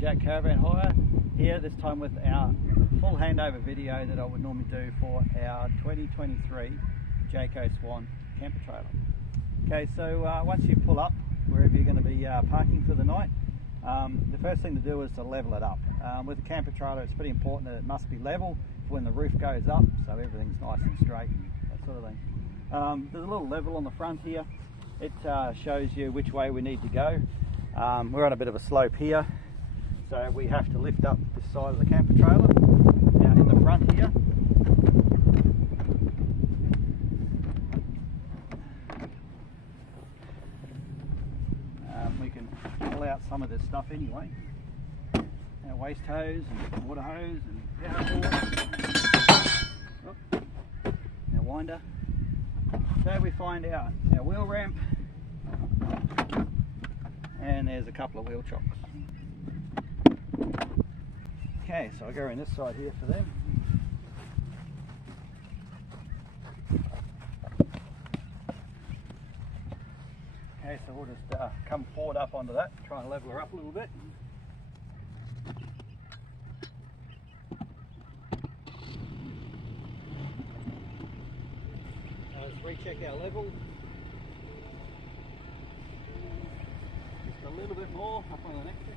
Jack Caravan Hire here, this time with our full handover video that I would normally do for our 2023 Jayco Swan camper trailer. Okay, so once you pull up wherever you're going to be parking for the night, the first thing to do is to level it up. With a camper trailer, it's pretty important that it must be level for when the roof goes up, so everything's nice and straight and that sort of thing. There's a little level on the front here. It shows you which way we need to go. We're on a bit of a slope here, so we have to lift up this side of the camper trailer. Now in the front here, we can pull out some of this stuff anyway. Our waste hose and water hose and power cord. Our winder. So we find out our wheel ramp, and there's a couple of wheel chocks. Okay, so I go around this side here for them. Okay, so we'll just come forward up onto that, try and level her up a little bit. Let's recheck our level. Just a little bit more up on the next bit.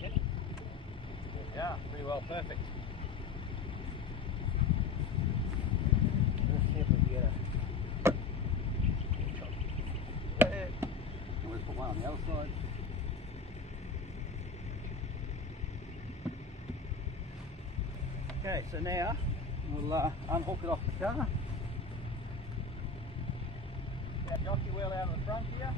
Yep. Yeah, pretty well, perfect. Let's see if we can get a there. And we'll put one on the other side. Okay, so now we'll unhook it off the car. Our jockey wheel out of the front here.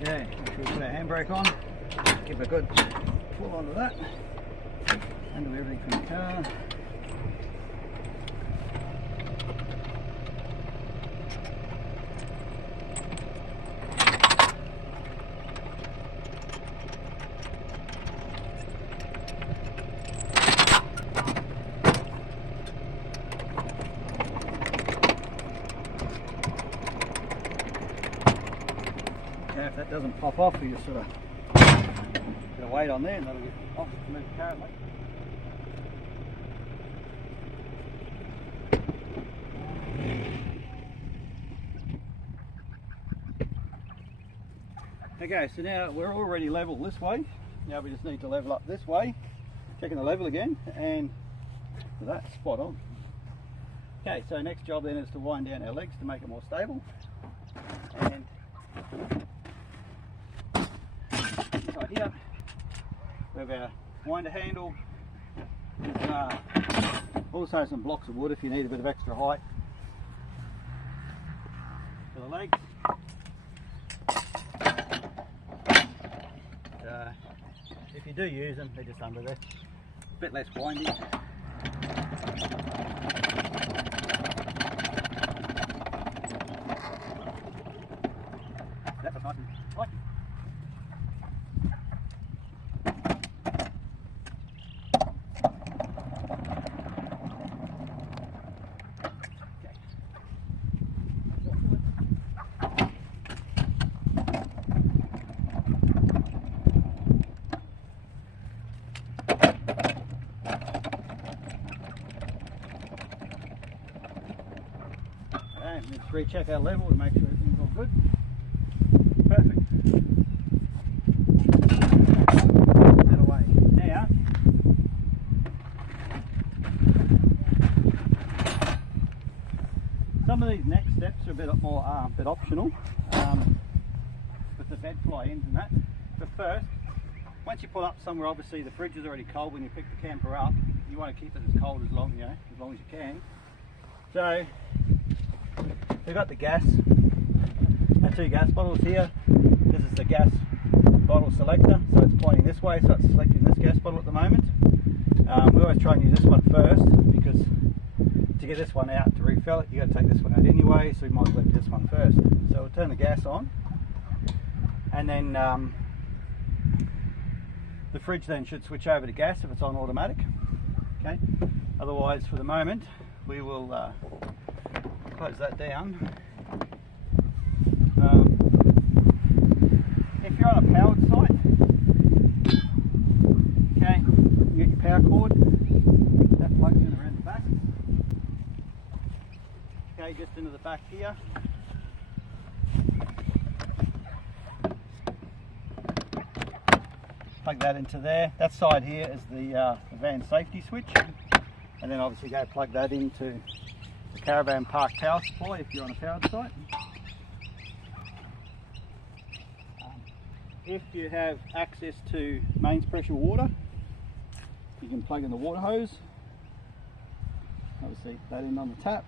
Okay, make sure we put our handbrake on. Give a good pull onto that. Undo everything from the car. If that doesn't pop off, you just sort of put a weight on there and that'll get off to move the car. Okay, so now we're already level this way. Now we just need to level up this way. Checking the level again, and that's spot on. Okay, so next job then is to wind down our legs to make it more stable. And right here we have our winder handle. There's also some blocks of wood if you need a bit of extra height for the legs. If you do use them, they're just under there. A bit less windy. That was nice and light. And let's recheck our level and make sure everything's all good. Perfect. That away. Now, some of these next steps are a bit more bit optional with the bed fly ends and that. But first, once you pull up somewhere, obviously the fridge is already cold when you pick the camper up. You want to keep it as cold as long as you can. So we've got the gas, our two gas bottles here. This is the gas bottle selector, so it's pointing this way, so it's selecting this gas bottle at the moment. We always try and use this one first, because to get this one out to refill it, you've got to take this one out anyway, so we might as well do this one first. So we'll turn the gas on, and then The fridge then should switch over to gas if it's on automatic. Okay. Otherwise, for the moment, we will close that down. If you're on a powered site, okay, you get your power cord. That plugs in around the back. Okay, just into the back here. Plug that into there. That side here is the van safety switch, and then obviously go plug that into the caravan park power supply if you're on a powered site. If you have access to mains pressure water, you can plug in the water hose. Obviously that in on the tap.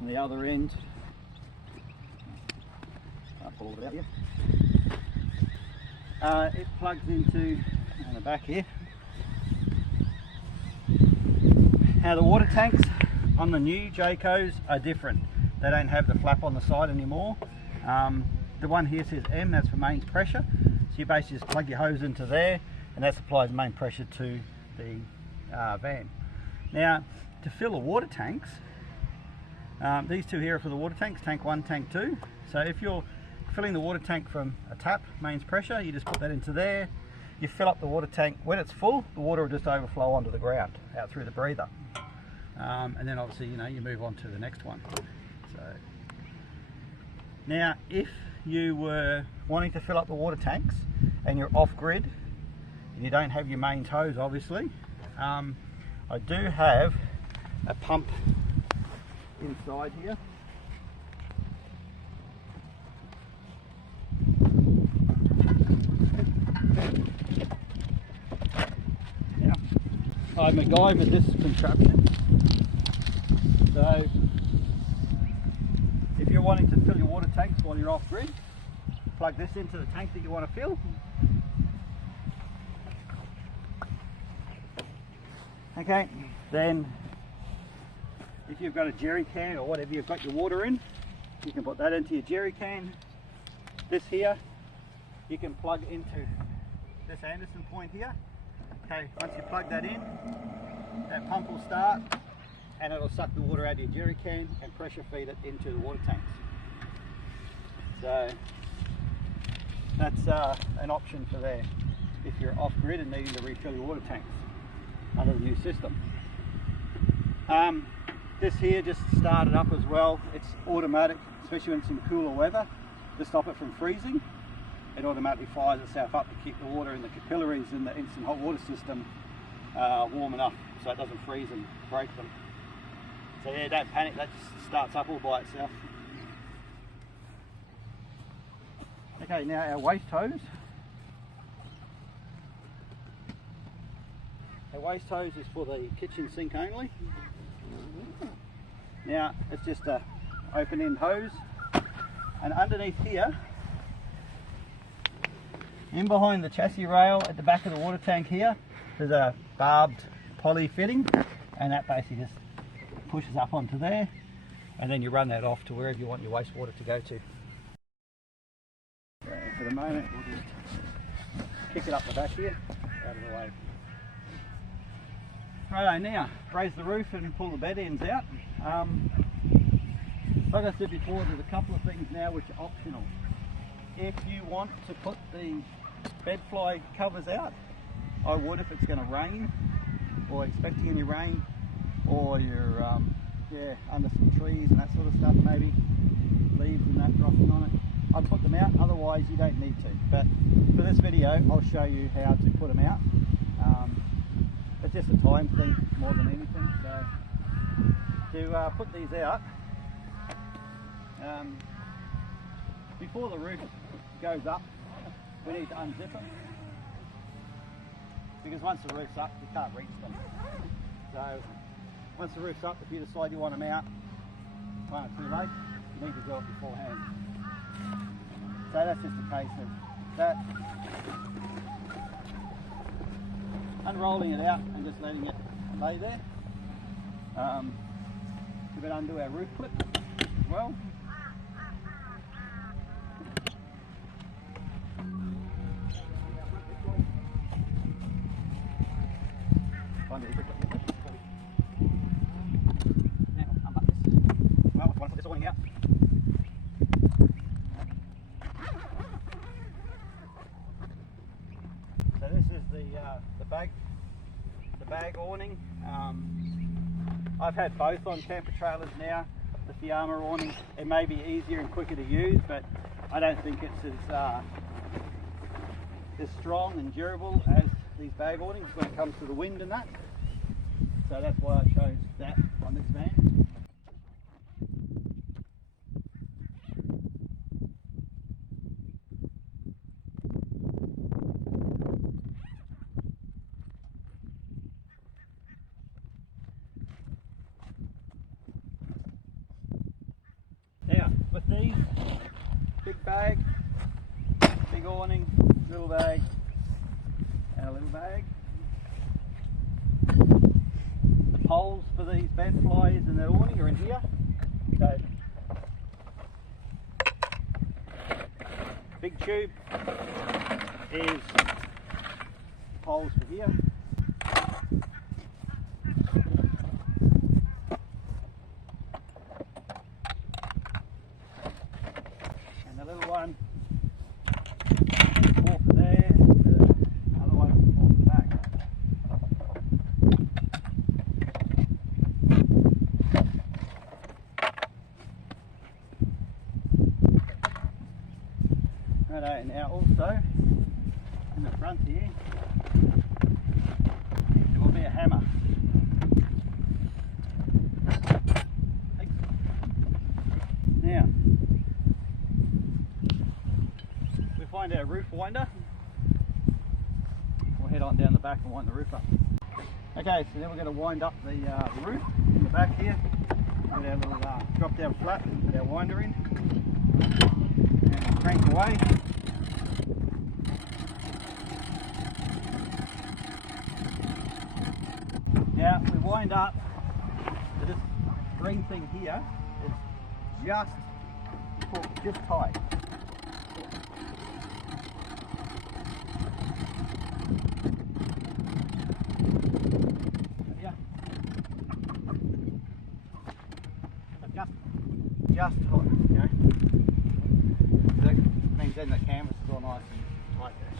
On the other end, I'll pull it out here. It plugs into the back here. Now the water tanks on the new Jaycos are different. They don't have the flap on the side anymore. The one here says M, that's for mains pressure. So you basically just plug your hose into there, and that supplies main pressure to the van. Now, to fill the water tanks, these two here are for the water tanks, tank 1, tank 2. So if you're filling the water tank from a tap, mains pressure, you just put that into there. You fill up the water tank. When it's full, the water will just overflow onto the ground, out through the breather. And then obviously, you know, you move on to the next one. So now, if you were wanting to fill up the water tanks and you're off grid and you don't have your mains hose, obviously, I do have a pump inside here. Now, I MacGyvered this contraption. So if you're wanting to fill your water tanks while you're off grid, plug this into the tank that you want to fill. Okay, then if you've got a jerry can or whatever you've got your water in, you can put that into your jerry can. This here, you can plug into this Anderson point here. Okay, once you plug that in, that pump will start and it'll suck the water out of your jerry can and pressure feed it into the water tanks. So that's an option for there if you're off grid and needing to refill your water tanks under the new system. This here just started up as well. It's automatic, especially when it's in cooler weather, to stop it from freezing. It automatically fires itself up to keep the water in the capillaries in the instant hot water system warm enough so it doesn't freeze and break them. So yeah, don't panic, that just starts up all by itself. Okay, now our waste hose. Our waste hose is for the kitchen sink only. Now it's just a open end hose, and underneath here, in behind the chassis rail at the back of the water tank here, there's a barbed poly fitting, and that basically just pushes up onto there, and then you run that off to wherever you want your wastewater to go to. For the moment, we'll just kick it up the back here, out of the way. Righto, now raise the roof and pull the bed ends out. Like I said before, there's a couple of things now which are optional. If you want to put the bed fly covers out, I would if it's going to rain or expecting any rain, or you're under some trees and that sort of stuff, maybe leaves and that dropping on it. I'd put them out, otherwise you don't need to. But for this video, I'll show you how to put them out. It's just a time thing more than anything. So to put these out, before the roof goes up, we need to unzip them, because once the roof's up, you can't reach them. So once the roof's up, if you decide you want them out, when it's too late, you need to do it beforehand. So that's just a case of that, unrolling it out and just letting it lay there. We're going to undo our roof clip as well. the bag awning. I've had both on camper trailers now. The Fiamma awning, it may be easier and quicker to use, but I don't think it's as strong and durable as these bag awnings when it comes to the wind and that. So that's why I chose that on this van. Now, with these, big bag, big awning, little bag, and a little bag. The poles for these bed flyers and the awning are in here. So, big tube is poles for here. And the little one, more for there, the other one is more for the back. Righto, now also in the front here there will be a hammer. Now we find our roof winder. We'll head on down the back and wind the roof up. Okay, so then we're going to wind up the roof in the back here. Get our little drop down flat, put our winder in and crank away. Now we wind up to this green thing here. It's just tight. Yeah. Just tight. Okay. So that means then the canvas is all nice and tight there.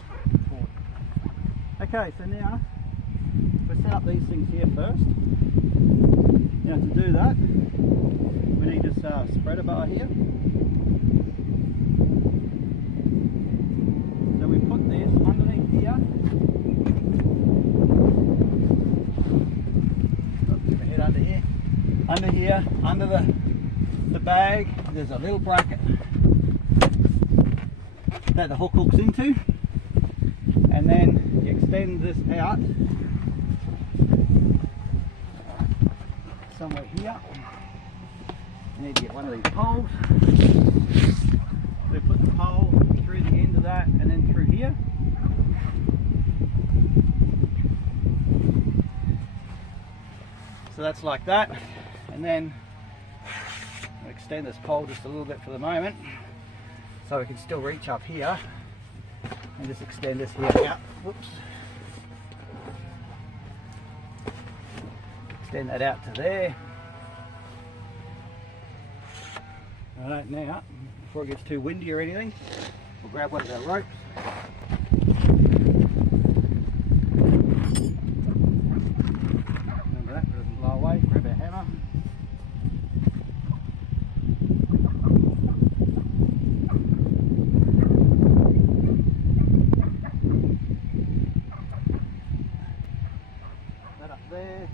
Okay, so now we'll set up these things here first. Now to do that, we need this spreader bar here. So we put this underneath here. Oops, my head under here. Under here, under the bag, there's a little bracket that the hook hooks into. And then you extend this out somewhere here. You need to get one of these poles. We put the pole through the end of that and then through here. So that's like that. And then we'll extend this pole just a little bit for the moment so we can still reach up here and just extend this here out. Whoops. Extend that out to there. Alright, now, before it gets too windy or anything, we'll grab one of our ropes. Remember that, but it doesn't blow away. Grab our hammer. That up there.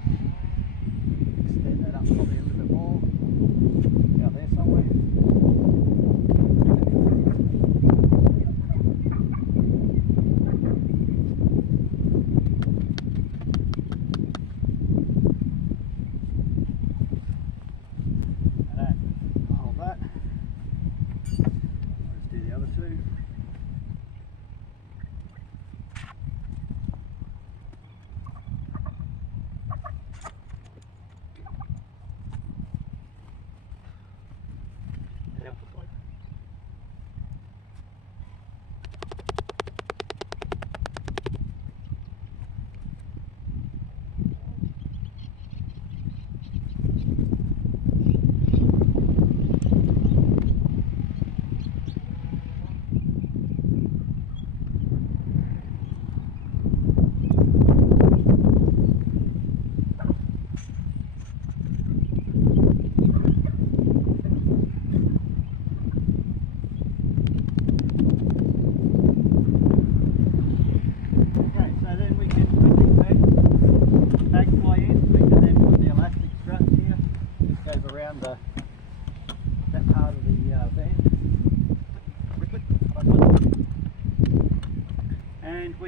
Extend that up probably a little bit more. Out there somewhere. Hold that. Let's do the other two.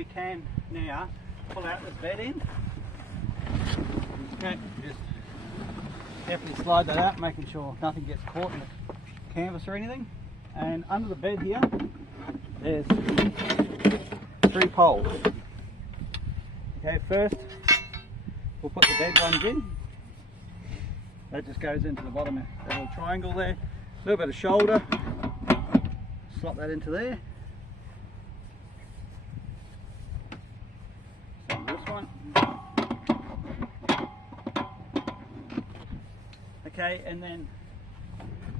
we can now pull out this bed end. Okay, just carefully slide that out, making sure nothing gets caught in the canvas or anything. And under the bed here, there's 3 poles. Okay, first we'll put the bed ones in. That just goes into the bottom of that little triangle there. A little bit of shoulder. Slot that into there. Same with this one. Okay, and then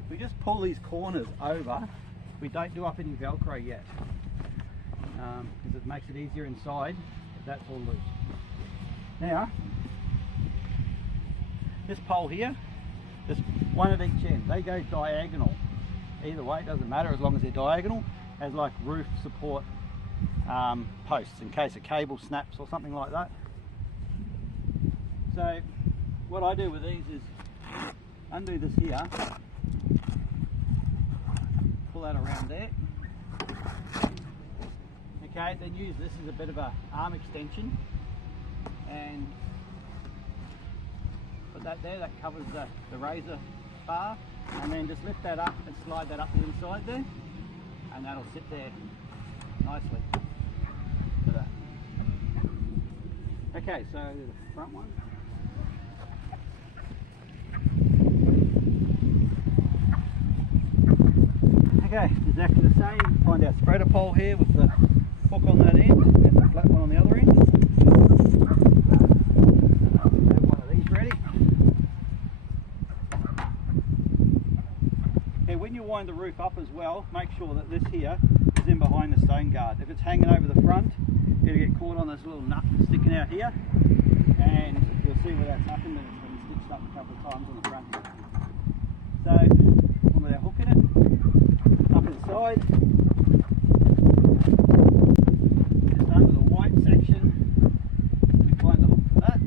we just pull these corners over. We don't do up any Velcro yet, because it makes it easier inside if that's all loose. Now, this pole here, just one at each end. They go diagonal. Either way, it doesn't matter as long as they're diagonal. As like roof support posts in case a cable snaps or something like that. So what I do with these is undo this here, pull that around there. Okay, then use this as a bit of a arm extension and put that there. That covers the razor bar, and then just lift that up and slide that up the inside there, and that'll sit there nicely for that. Okay, so the front one. Okay, exactly the same. Find our spreader pole here with the hook on that end and the flat one on the other end. Have one of these ready. Okay, when you wind the roof up as well, make sure that this here is in behind the stone guard. If it's hanging over the front, it'll get caught on this little nut that's sticking out here, and you'll see where that's happened, and it's been stitched up a couple of times on the front here. So, one with our hook in it, up inside, just under the white section, we find the hook for that,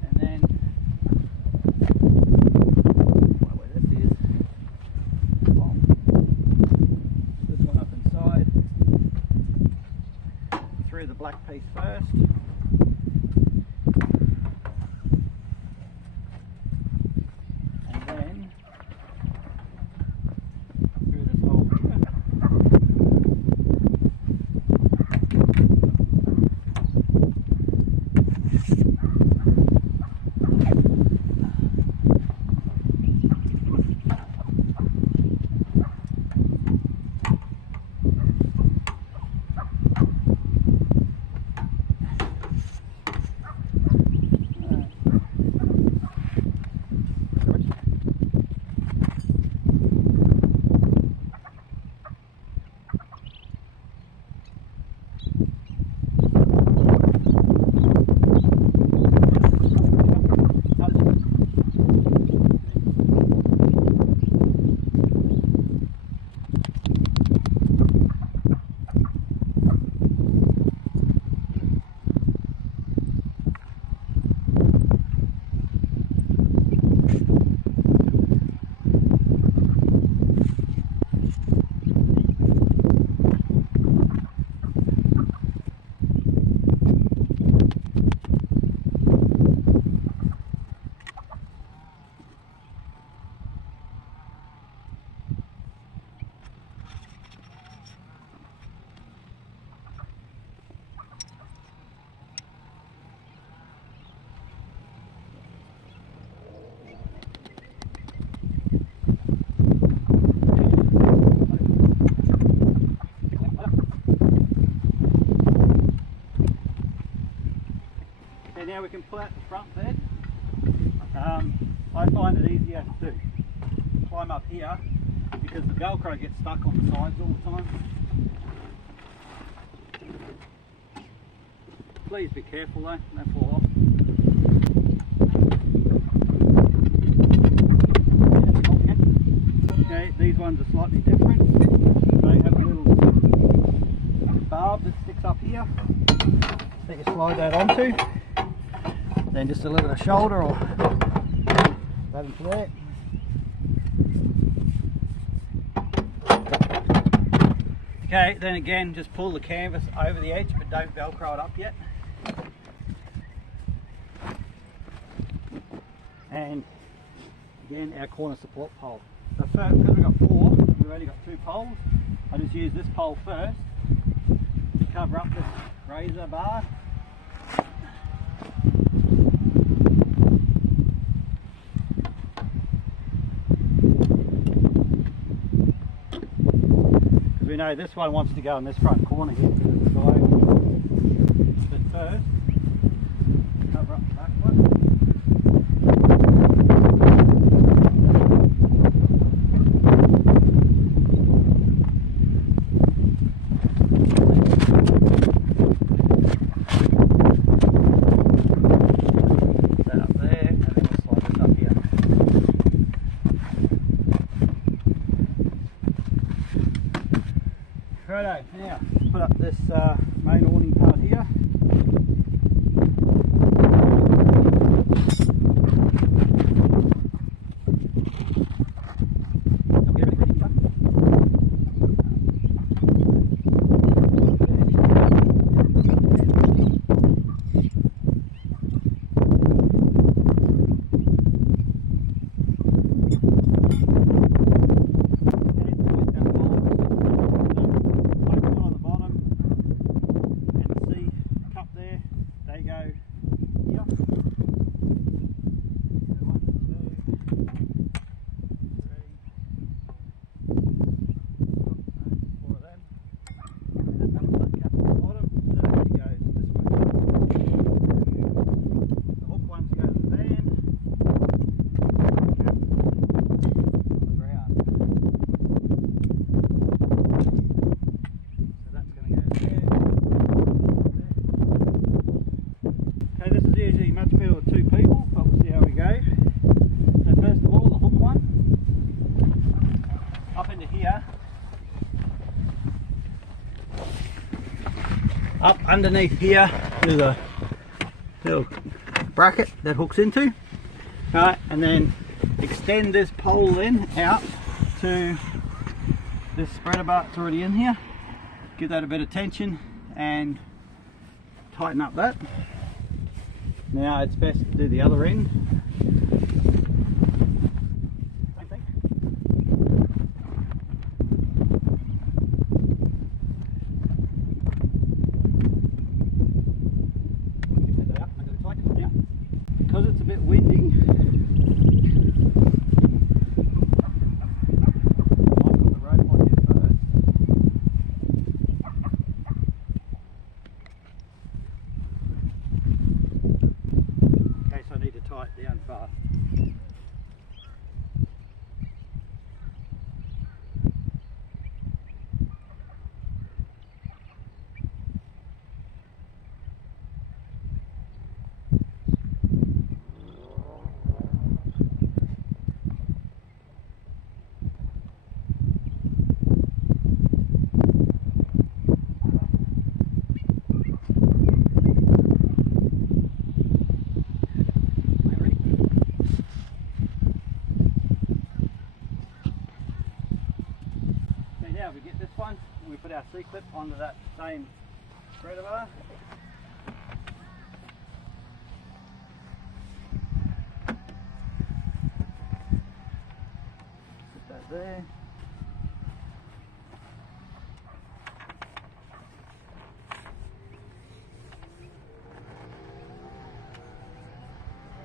and then where this is, this one up inside, through the black piece first. Now we can pull out the front bed. I find it easier to climb up here because the Velcro gets stuck on the sides all the time. Please be careful though, don't fall off. Okay, these ones are slightly different. They have a little barb that sticks up here that you slide that onto. Then just a little bit of shoulder or that into there. Okay, then again, just pull the canvas over the edge, but don't Velcro it up yet. And again, our corner support pole. So first, because we've got 4, we've only got 2 poles, I just use this pole first to cover up this razor bar. Because we know this one wants to go in this front corner here. So first, cover up that one. Righto, now put up this main awning part here. Up underneath here there's a little bracket that hooks into, right, and then extend this pole then out to this spreader bar that's already in here. Give that a bit of tension and tighten up that. Now it's best to do the other end. Same thing. Because it's a bit windy, I might put the rope on here first. In case I need to tie it down fast. Now we get this one, and we put our C-clip onto that same spreader bar. Put that there.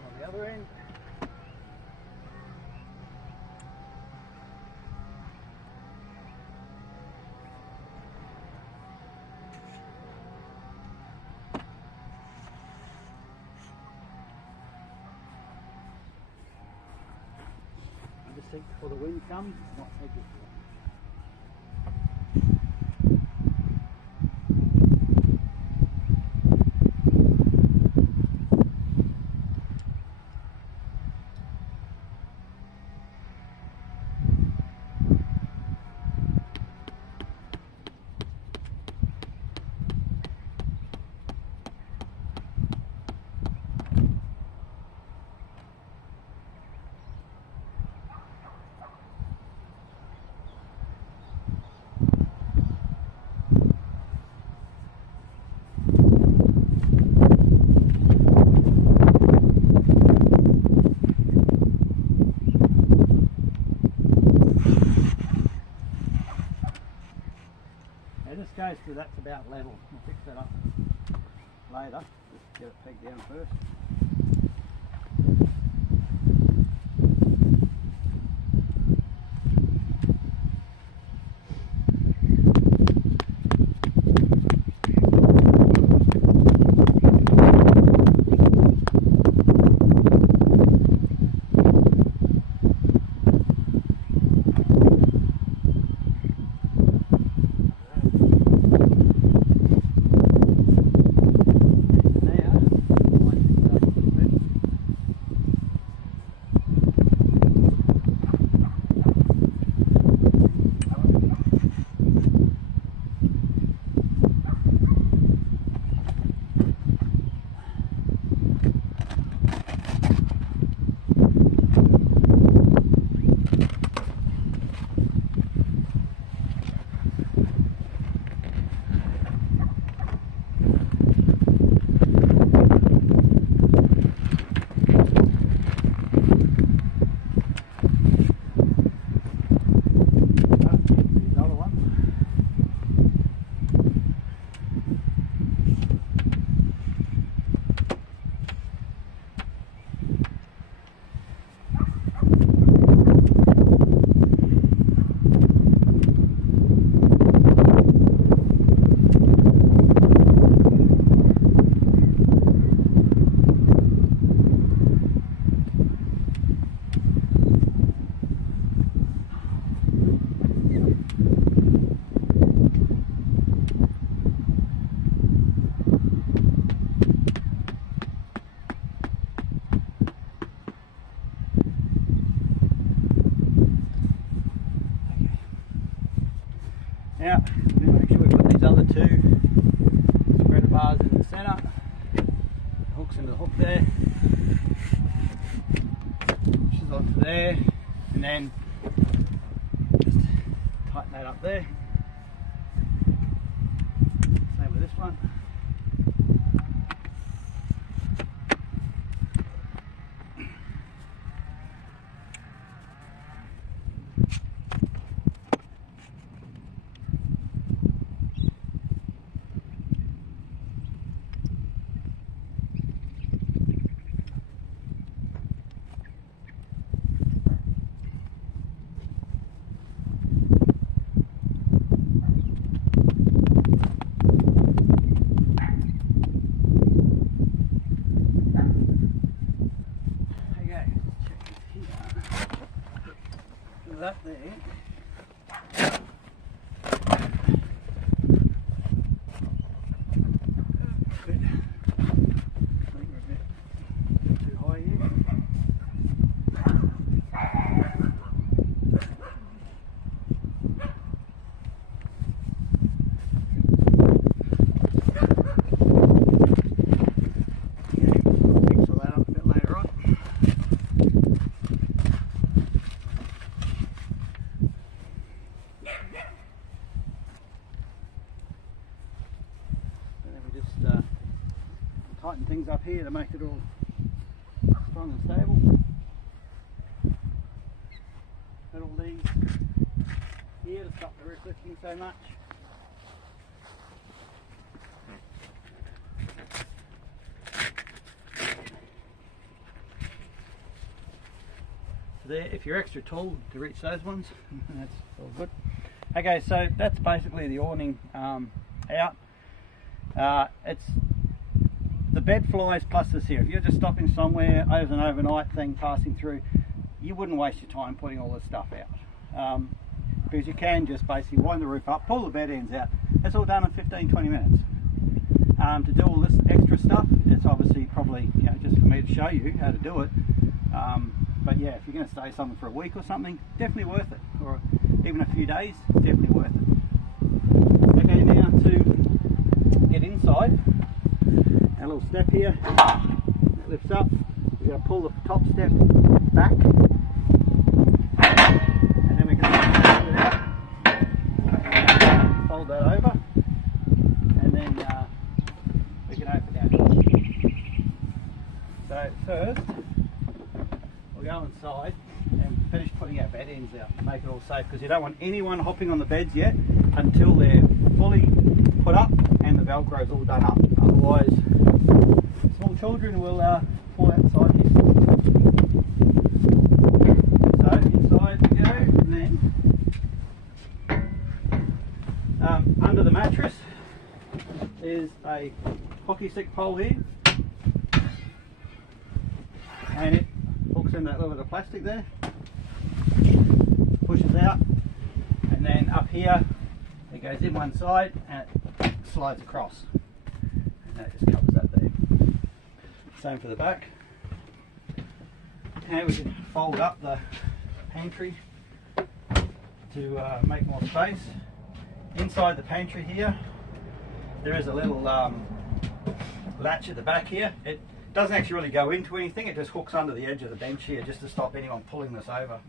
On the other end. Before the wind comes, it's not so good. Now this goes to that's about level. We'll fix that up later. Just get it pegged down first. Now, make sure we put these other two spreader bars in the centre, hooks into the hook there, pushes onto there, and then just tighten that up there. Same with this one. That there. Good. I think we're a bit too high here. Fix all that up a bit later on. Tighten things up here to make it all strong and stable. Put all these here to stop the roof lifting so much. So there, if you're extra tall to reach those ones, that's all good. Okay, so that's basically the awning out. It's the bed flies plus this here. If you're just stopping somewhere as an overnight thing passing through, you wouldn't waste your time putting all this stuff out. Because you can just basically wind the roof up, pull the bed ends out. It's all done in 15-20 minutes. To do all this extra stuff, it's obviously probably, you know, just for me to show you how to do it. But yeah, if you're going to stay somewhere for a week or something, definitely worth it. Or even a few days, definitely worth it. Okay, now to get inside. Our little step here, it lifts up. We're going to pull the top step back, and then we can fold it out, fold that over, and then we can open that. So first, we'll go inside and finish putting our bed ends out, make it all safe, because you don't want anyone hopping on the beds yet until they're fully put up and the Velcro's all done up. Otherwise, small children will fall outside here. So inside we go, and then under the mattress is a hockey stick pole here, and it hooks in that little bit of plastic there, pushes out, and then up here it goes in one side and it slides across, and that just covers that there. Same for the back. And we can fold up the pantry to make more space. Inside the pantry here there is a little latch at the back here. It doesn't actually really go into anything, it just hooks under the edge of the bench here just to stop anyone pulling this over.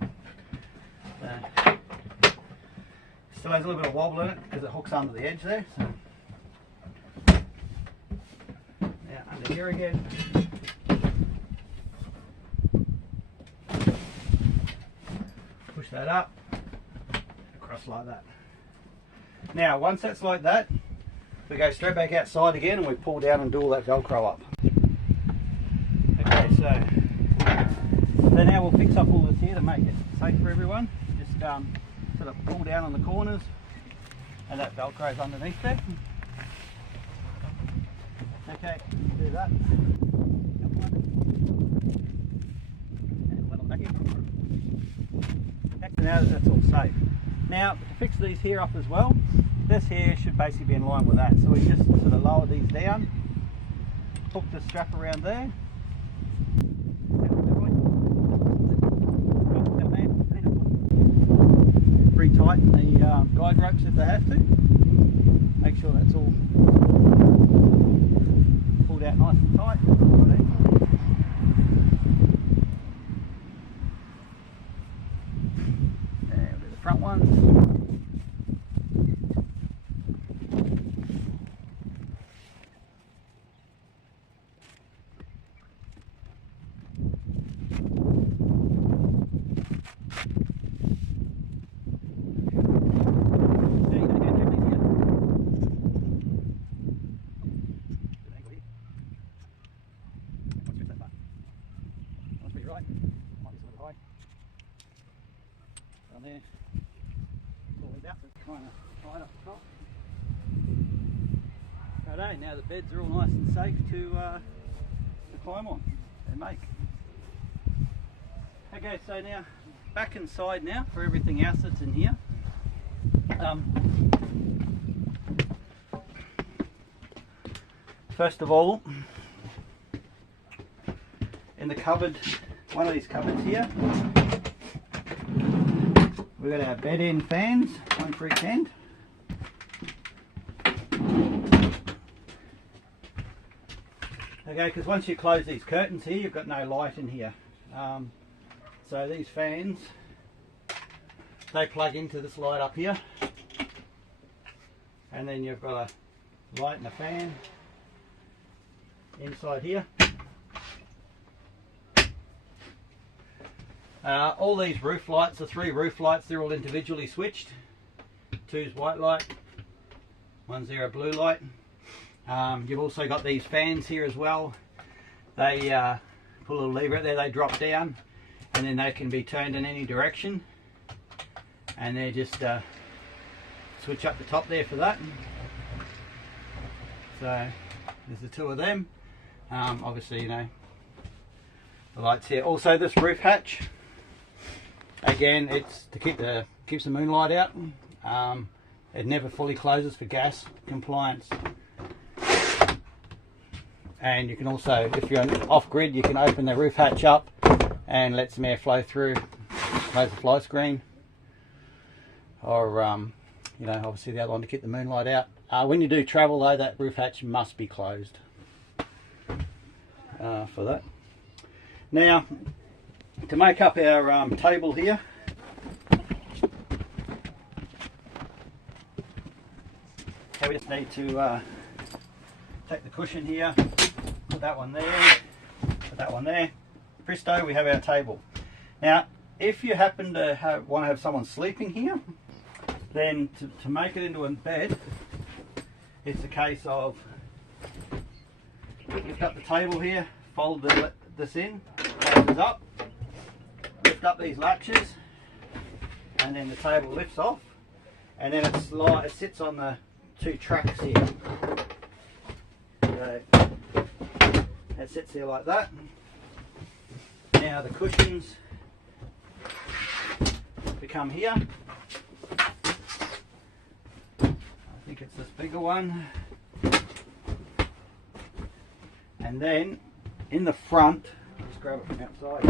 Still has a little bit of wobble in it because it hooks under the edge there. So. Now under here again. Push that up, across like that. Now once that's like that, we go straight back outside again and we pull down and do all that Velcro up. Okay, so now we'll fix up all this here to make it safe for everyone. Just sort of pull down on the corners and that Velcro's underneath there. Okay, do that. And level back in. Now that that's all safe. Now to fix these here up as well, this here should basically be in line with that. So we just sort of lower these down, hook the strap around there. Retighten the guide ropes if they have to. Make sure that's all pulled out nice and tight. There, we'll do the front ones. Down there, all the way out, kind of right up top. Righto, now the beds are all nice and safe to climb on and make. Okay, so now back inside now for everything else that's in here. First of all, in the cupboard, one of these cupboards here, we've got our bed end fans, one for each end. Okay, because once you close these curtains here, you've got no light in here. So these fans, they plug into this light up here, and then you've got a light and a fan inside here. All these roof lights, the 3 roof lights, they're all individually switched. 2's white light, 1's there a blue light. You've also got these fans here as well. They pull a little lever out there, they drop down, and then they can be turned in any direction. And they're just switch up the top there for that. So there's the 2 of them. Obviously, you know, the lights here. Also this roof hatch, again, it's to keeps the moonlight out. It never fully closes for gas compliance. And you can also, if you're off grid, you can open the roof hatch up and let some air flow through, close the fly screen, or you know, obviously the other one to keep the moonlight out. When you do travel though, that roof hatch must be closed for that. Now, to make up our table here, we just need to take the cushion here, put that one there, put that one there. Presto, we have our table. Now, if you happen to want to have someone sleeping here, Then to make it into a bed, it's a case of lift up the table here, fold this in, closes up, lift up these latches, and then the table lifts off, and then it sits on the two tracks here. So it sits here like that. Now the cushions become here. I think it's this bigger one. And then in the front, just grab it from outside.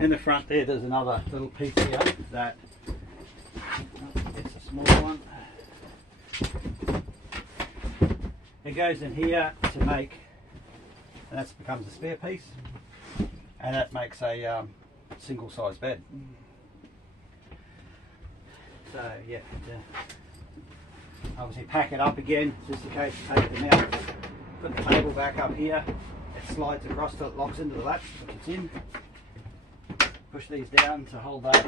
In the front there's another little piece here that it's a small one. It goes in here to make, and that becomes a spare piece, and that makes a single size bed. So yeah, obviously pack it up again, just in case you take them out. Put the table back up here, it slides across till it locks into the latch, which it's in. Push these down to hold that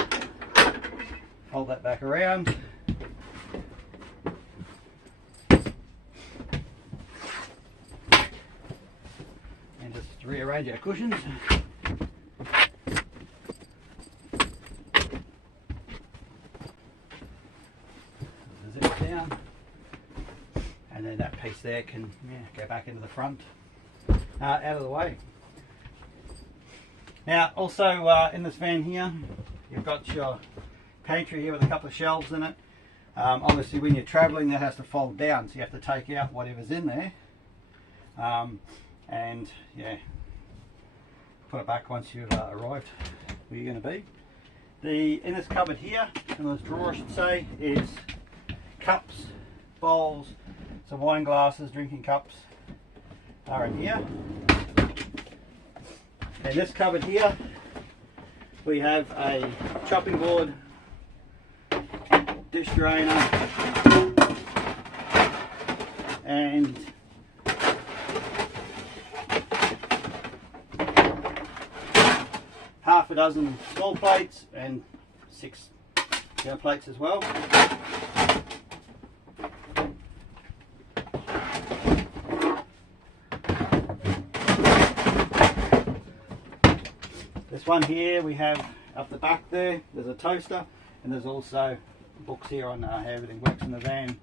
back around. And just rearrange our cushions. Zip it down. And then that piece there can go back into the front, out of the way. Now also in this van here, you've got your pantry here with a couple of shelves in it. Obviously when you're travelling that has to fold down, so you have to take out whatever's in there and yeah, put it back once you've arrived where you're going to be. In this cupboard here, in this drawer I should say, is cups, bowls, some wine glasses, drinking cups are in here. In this cupboard here, we have a chopping board, dish drainer, and half a dozen small plates and 6 plates as well. This one here we have up the back there's a toaster, and there's also books here on how everything works in the van.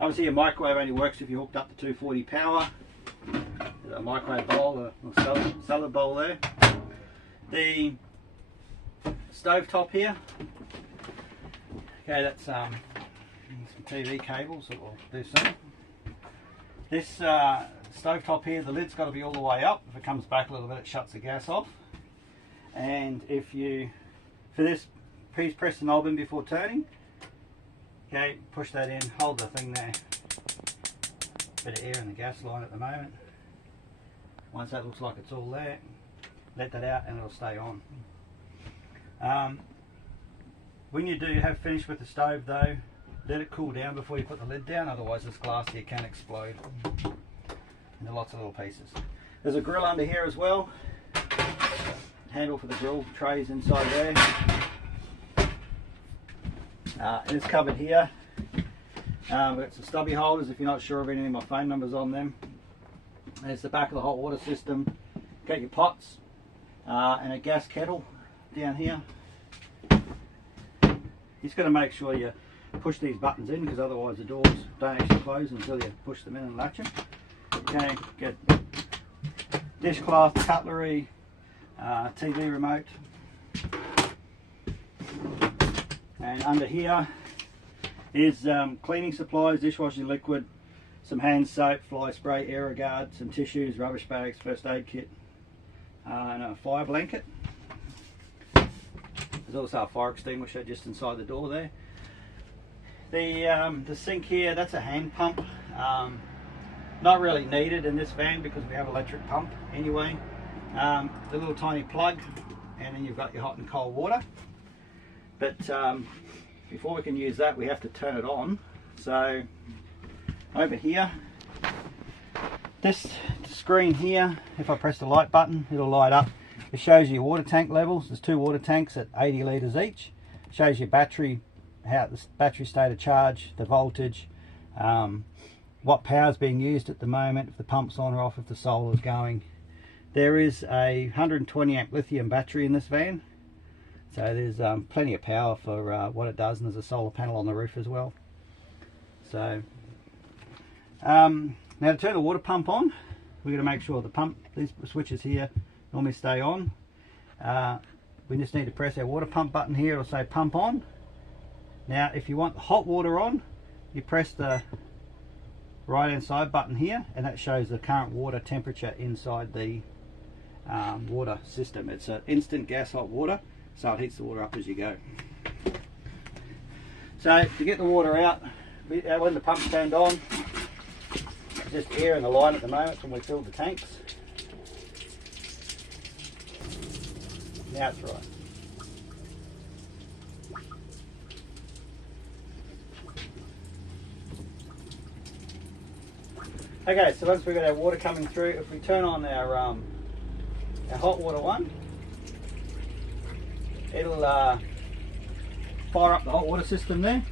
Obviously a microwave only works if you're hooked up to 240 power. There's a microwave bowl, a salad bowl there. The stove top here, okay, that's some TV cables that will do soon. This stove top here, the lid's got to be all the way up. If it comes back a little bit, it shuts the gas off. And if you, for this, please press the knob in before turning. Okay, push that in, hold the thing there. Bit of air in the gas line at the moment. Once that looks like it's all there, let that out and it'll stay on. When you do have finished with the stove though, let it cool down before you put the lid down, otherwise this glass here can explode into lots of little pieces. There's a grill under here as well. Handle for the grill trays inside there. In this cupboard here, we've got some stubby holders if you're not sure of any of my phone numbers on them. There's the back of the hot water system. Got your pots and a gas kettle down here. Just got to make sure you push these buttons in, because otherwise the doors don't actually close until you push them in and latch them. Okay, get dishcloth, cutlery, TV remote, and under here is cleaning supplies, dishwashing liquid, some hand soap, fly spray, AeroGuard, some tissues, rubbish bags, first aid kit, and a fire blanket. There's also a fire extinguisher just inside the door there. The sink here, that's a hand pump. Not really needed in this van because we have electric pump anyway. The little tiny plug, and then you've got your hot and cold water. But before we can use that, we have to turn it on. So over here, this screen here, if I press the light button, it'll light up. It shows you water tank levels. There's 2 water tanks at 80 litres each. It shows your battery, how the battery state of charge, the voltage, what power is being used at the moment, if the pump's on or off, if the solar is going. There is a 120 amp lithium battery in this van, so there's plenty of power for what it does, and there's a solar panel on the roof as well. So now to turn the water pump on, we're going to make sure the pump, these switches here normally stay on. We just need to press our water pump button here. It'll say pump on. Now if you want the hot water on, you press the right hand side button here, and that shows the current water temperature inside the water system. It's an instant gas hot water, so it heats the water up as you go. So to get the water out, when the pump's turned on, just air in the line at the moment when we filled the tanks. Now it's right. Okay, so once we've got our water coming through, if we turn on our hot water one, it'll fire up the hot water system there,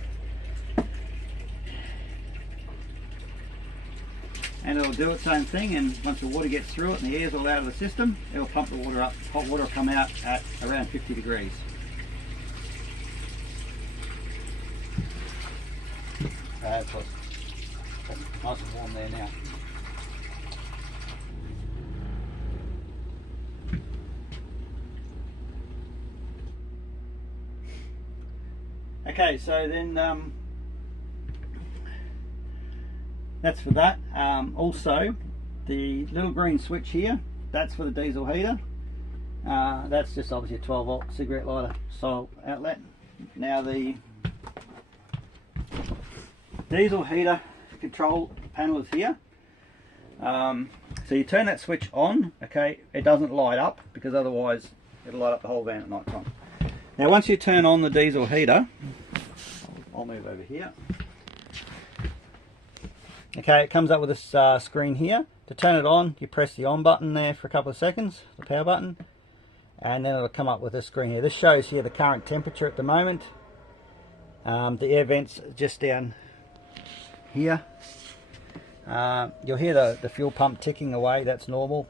and it'll do its own thing, and once the water gets through it and the air's all out of the system, it'll pump the water up. Hot water will come out at around 50 degrees. That's nice and warm there now. Okay, so then that's for that. Also, the little green switch here, that's for the diesel heater. That's just obviously a 12 volt cigarette lighter style outlet. Now the diesel heater control panel is here. So you turn that switch on, okay, it doesn't light up because otherwise it'll light up the whole van at night time. Now once you turn on the diesel heater, I'll move over here. Okay, it comes up with this screen here. To turn it on, you press the on button there for a couple of seconds, the power button, and then it'll come up with this screen here. This shows here the current temperature at the moment. The air vents just down here. You'll hear the fuel pump ticking away, that's normal.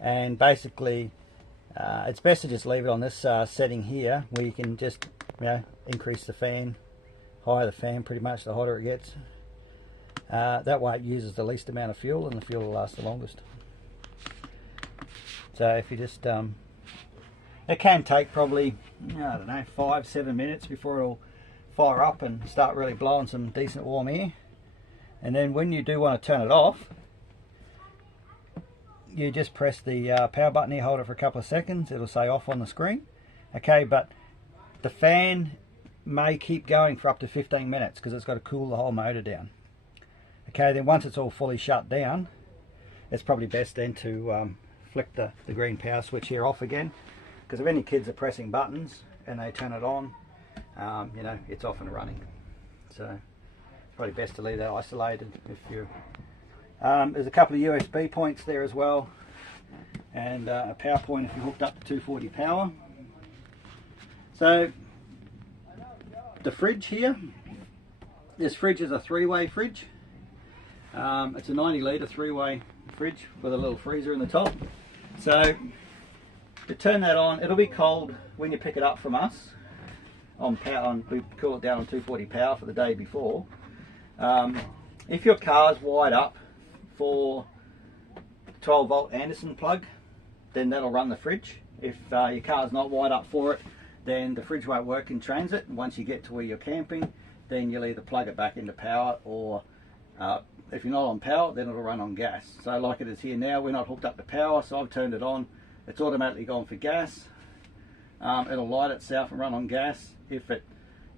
And basically it's best to just leave it on this setting here, where you can just increase the fan, higher the fan pretty much, the hotter it gets. That way it uses the least amount of fuel and the fuel will last the longest. So if you just it can take probably, I don't know, 5-7 minutes before it'll fire up and start really blowing some decent warm air. And then when you do want to turn it off, you just press the power button here, hold it for a couple of seconds, it'll say off on the screen. Okay, but the fan may keep going for up to 15 minutes because it's got to cool the whole motor down. Okay, then once it's all fully shut down, it's probably best then to flick the green power switch here off again, because if any kids are pressing buttons and they turn it on, you know, it's off and running. So it's probably best to leave that isolated. If you there's a couple of USB points there as well, and a power point if you're hooked up to 240 power. So the fridge here, this fridge is a 3-way fridge. It's a 90 litre 3-way fridge with a little freezer in the top. So to turn that on, it'll be cold when you pick it up from us on power. We cool it down on 240 power for the day before. If your car's wired up for 12 volt Anderson plug, then that'll run the fridge. If your car's not wired up for it, then the fridge won't work in transit. And once you get to where you're camping, then you'll either plug it back into power, or if you're not on power, then it'll run on gas. So like it is here now, we're not hooked up to power, so I've turned it on. It's automatically gone for gas. It'll light itself and run on gas. If it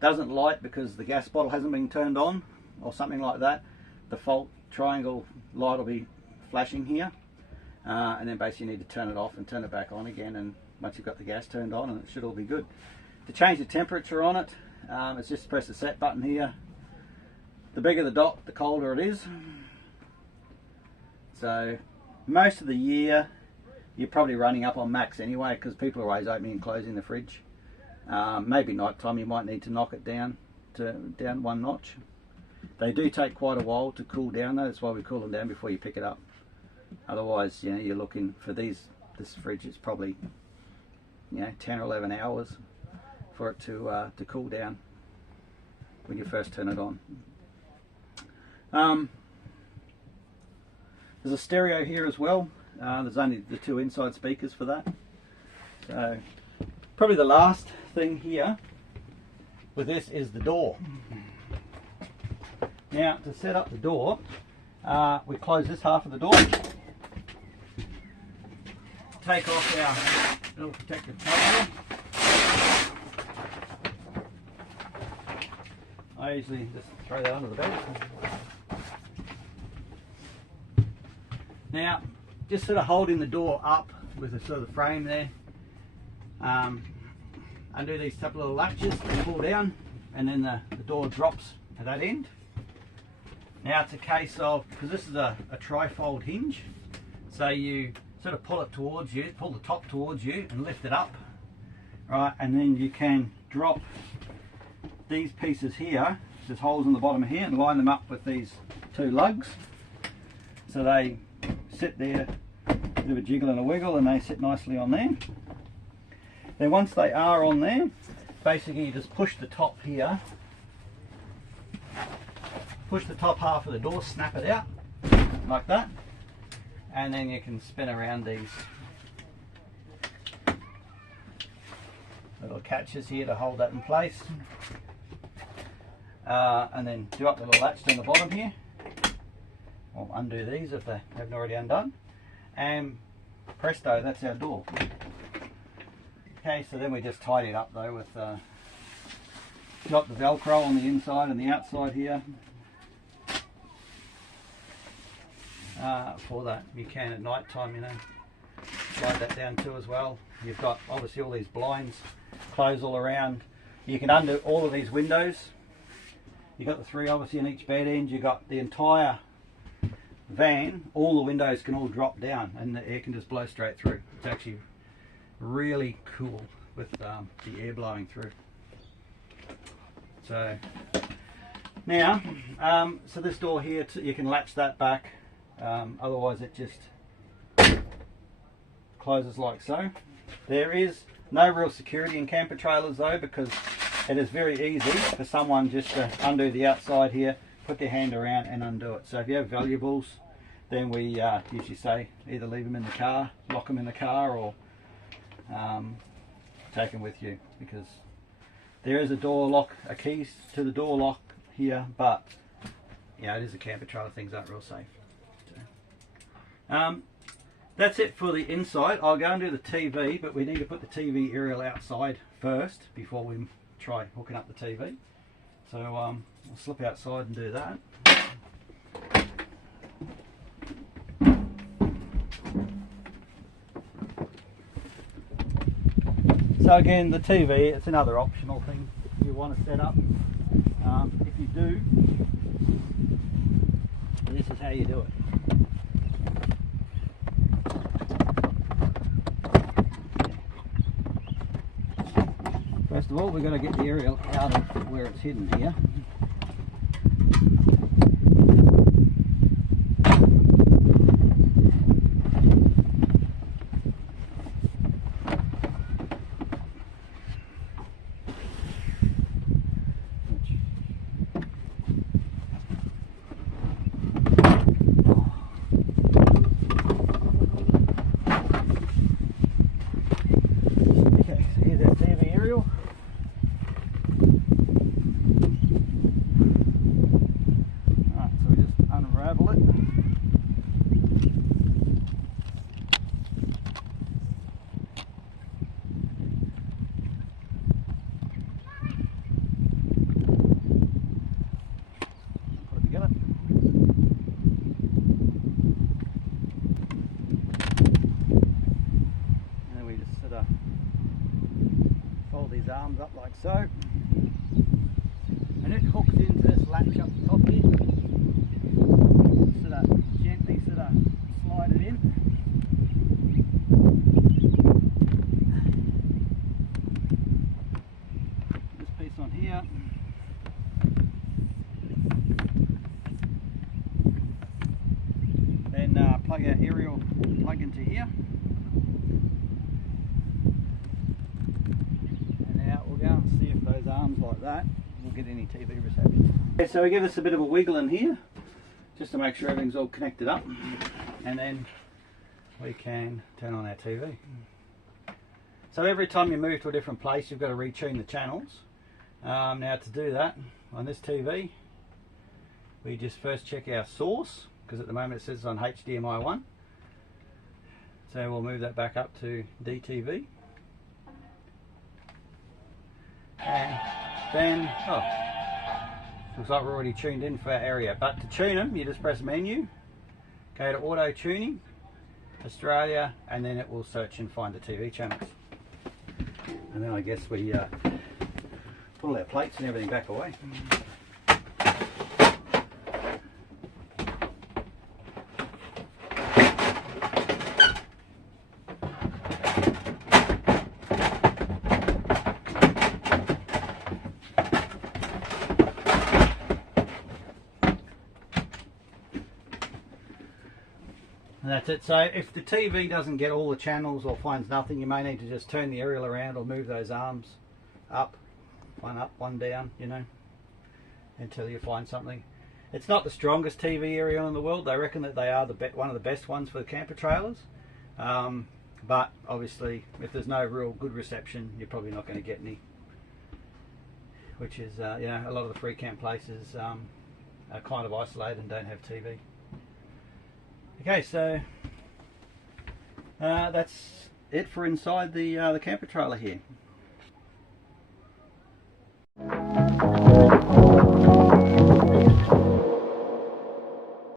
doesn't light because the gas bottle hasn't been turned on or something like that, the fault triangle light will be flashing here. And then basically you need to turn it off and turn it back on again, and once you've got the gas turned on, and it should all be good. To change the temperature on it, it's just press the set button here. The bigger the dot, the colder it is. So most of the year you're probably running up on max anyway, because people are always opening and closing the fridge. Maybe night time you might need to knock it down one notch. They do take quite a while to cool down though, that's why we cool them down before you pick it up. Otherwise, you know, you're looking for this fridge is probably, you know, 10 or 11 hours for it to cool down when you first turn it on. There's a stereo here as well. There's only the 2 inside speakers for that. So probably the last thing here with this is the door. Now to set up the door, we close this half of the door, take off our little protective plate. I usually just throw that under the bed. Now, just sort of holding the door up with a sort of frame there, undo these couple of latches and pull down, and then the door drops at that end. Now it's a case of, because this is a tri-fold hinge, so you sort of pull it towards you, pull the top towards you and lift it up, right, and then you can drop these pieces here, there's holes in the bottom here, and line them up with these 2 lugs, so they sit there, a bit of a jiggle and a wiggle, and they sit nicely on there. Then once they are on there, basically you just push the top here, push the top half of the door, snap it out like that, and then you can spin around these little catches here to hold that in place, and then do up the little latch down the bottom here, or undo these if they haven't already undone, and presto, that's our door. Okay, so then we just tidy it up though with got the Velcro on the inside and the outside here. For that, you can at night time, you know, slide that down too as well. You've got obviously all these blinds, close all around. You can undo all of these windows. You've got the 3 obviously in each bed end. You've got the entire van, all the windows can all drop down and the air can just blow straight through. It's actually really cool with the air blowing through. So now, so this door here, you can latch that back. Otherwise it just closes like so. There is no real security in camper trailers though, because it is very easy for someone just to undo the outside here, put their hand around and undo it. So if you have valuables, then we usually say either leave them in the car, lock them in the car, or take them with you, because there is a door lock, a key to the door lock here, but you know, it is a camper trailer, things aren't real safe. That's it for the inside. I'll go and do the TV, but we need to put the TV aerial outside first before we try hooking up the TV. So I'll slip outside and do that. So again, the TV, it's another optional thing you want to set up. If you do, this is how you do it. First of all, we've got to get the aerial out of where it's hidden here. Arms up like so, and it hooks into this latch up the top here. Sort of gently slide it in. on here. Then plug our aerial plug into here. And out we'll go and see if those arms like that will get any TV reception. Okay, so we give this a bit of a wiggle in here, just to make sure everything's all connected up. And then we can turn on our TV. So every time you move to a different place, you've got to retune the channels. Now to do that, on this TV, we just first check our source, because at the moment it says it's on HDMI 1. So we'll move that back up to DTV. And then, oh, looks like we're already tuned in for our area. But to tune them, you just press menu, go to auto tuning, Australia, and then it will search and find the TV channels. And then I guess we pull our plates and everything back away. And that's it. So if the TV doesn't get all the channels or finds nothing, you may need to just turn the aerial around or move those arms up, one down, you know, until you find something. It's not the strongest TV aerial in the world. They reckon that they are one of the best ones for the camper trailers. But obviously, if there's no real good reception, you're probably not going to get any. Which is, you know, a lot of the free camp places are kind of isolated and don't have TV. Okay, so that's it for inside the camper trailer here.